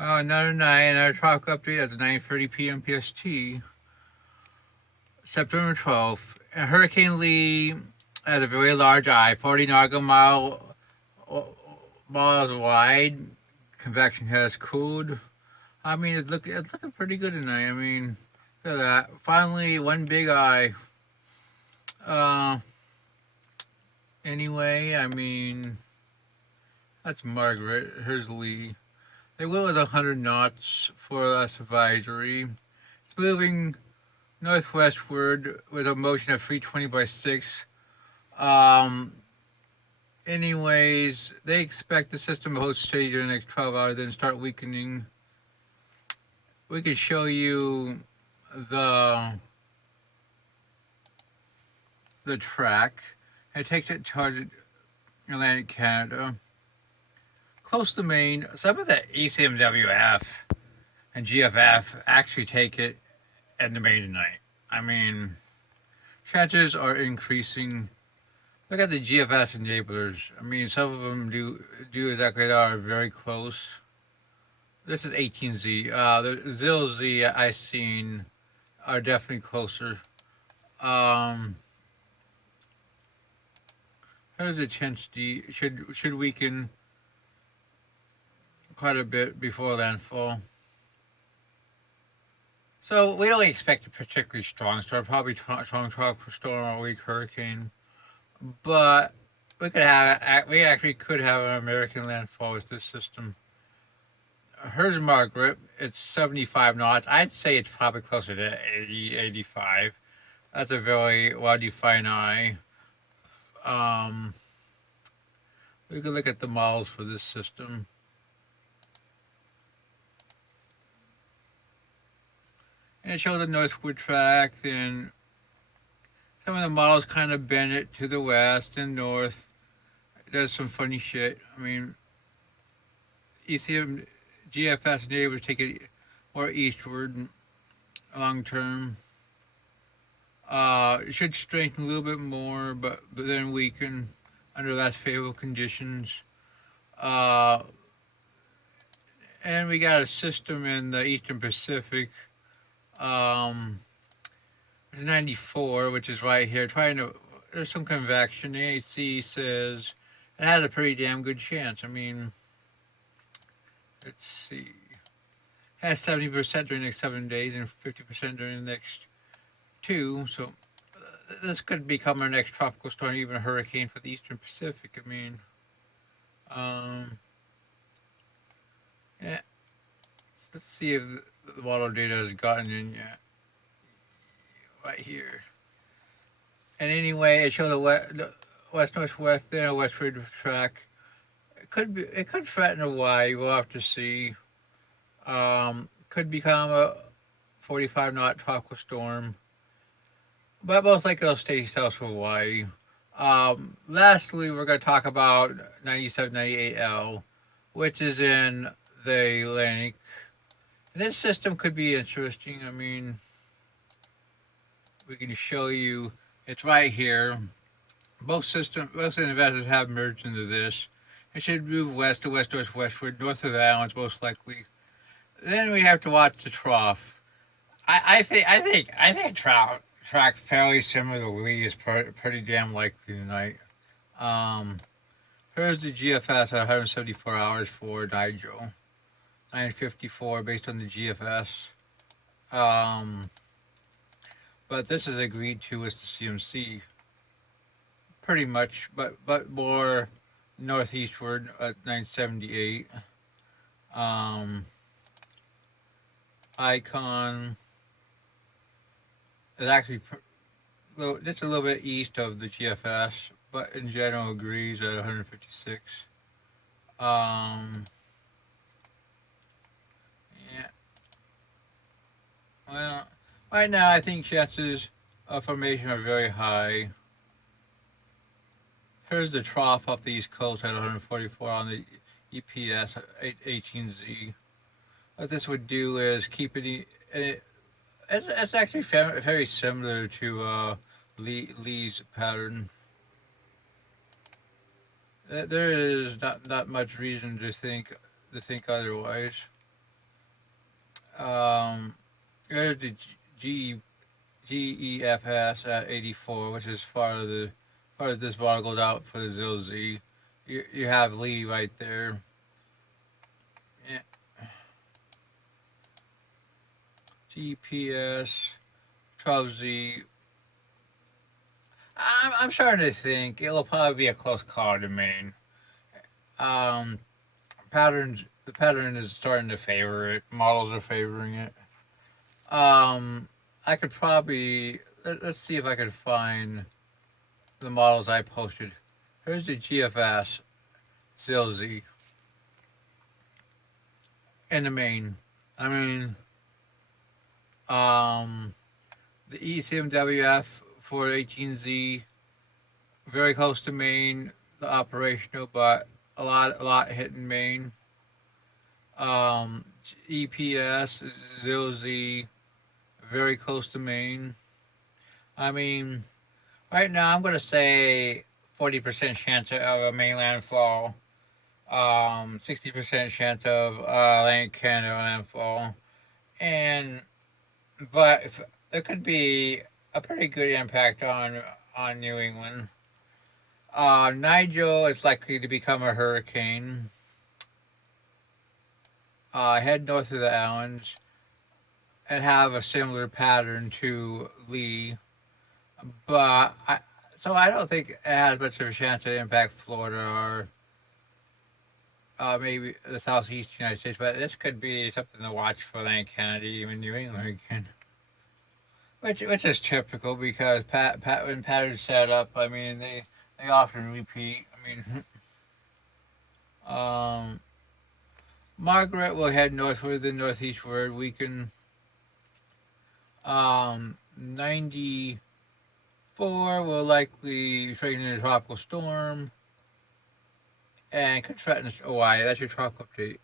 Another night, another talk update at 9:30 p.m. PST, September 12th. And Hurricane Lee has a very large eye, 40 nautical miles wide. Convection has cooled. I mean, it's looking pretty good tonight. I mean, look at that. Finally, one big eye. Uh, anyway, I mean, that's Margaret. Here's Lee. The will is 100 knots for us advisory. It's moving northwestward with a motion of 320 by 6. Um, anyways, they expect the system to hold steady during the next 12 hours, then start weakening. We can show you the track. It takes it toward Atlantic Canada. Close to Maine, some of the ECMWF and GFF actually take it at the Maine tonight. I mean, chances are increasing. Look at the GFS enablers. I mean, some of them do exactly that, are very close. This is 18Z. The ZIL-Z I've seen are definitely closer. Here's the chance D should weaken quite a bit before landfall. So we don't expect a particularly strong storm, probably strong tropical storm or weak hurricane, but we actually could have an American landfall with this system. Here's Margaret. It's 75 knots. I'd say it's probably closer to 80, 85. That's a very well-defined eye. We can look at the models for this system. And it shows the northward track. Then some of the models kind of bend it to the west and north. It does some funny shit. I mean, ECM GFS neighbors take it more eastward long term. It should strengthen a little bit more, but then weaken under less favorable conditions. And we got a system in the Eastern Pacific. It's 94, which is right here. There's some convection. The AC says it has a pretty damn good chance. I mean, let's see. It has 70% during the next 7 days and 50% during the next 2. So this could become our next tropical storm, even a hurricane for the Eastern Pacific. I mean, yeah. Let's see if the model data has gotten in yet. Right here. And anyway, it shows the west northwest, then a westward track. It could threaten Hawaii. We'll have to see. Could become a 45 knot tropical storm, but most likely it'll stay south of Hawaii. Lastly, we're going to talk about 9798L, which is in the Atlantic. And this system could be interesting. I mean, we can show you. It's right here. Most of the investors have merged into this. It should move west to westward, north of the islands most likely. Then we have to watch the trough. I think track fairly similar to Lee is pretty damn likely tonight. Here's the GFS at 174 hours for Nigel, 954 based on the GFS. But this is agreed to with the CMC, pretty much, but more northeastward at 978. Icon is actually just a little bit east of the GFS, but in general agrees at 156. Yeah. Well, right now I think chances of formation are very high. Here's the trough off the East Coast at 144 on the EPS 18Z. What this would do is keep it's actually very similar to Lee's pattern. There is not much reason to think otherwise. There's the GEFS at 84, which is far as this bottle goes out for the ZIL-Z. You have Lee right there. Yeah. GPS, 12Z. I'm starting to think it'll probably be a close call to Maine. Um, the pattern is starting to favor it. Models are favoring it. I could probably let's see if I can find the models I posted. Here's the GFS ZIL-Z in the main. I mean, the ECMWF for 18Z, very close to main, the operational, but a lot hitting main. EPS ZIL-Z, very close to main. I mean, right now I'm gonna say 40% chance of a mainland fall, 60% chance of Atlantic Canada landfall, and but if, there could be a pretty good impact on New England. Nigel is likely to become a hurricane. Head north of the islands and have a similar pattern to Lee, but so I don't think it has much of a chance to impact Florida or maybe the southeast United States. But this could be something to watch for Atlantic Canada, even New England again. Which is typical because when patterns set up, I mean they often repeat. I mean, Margaret will head northward, then northeastward, weaken. 94 will likely straighten into a tropical storm and could threaten. Oh, why? That's your tropical update.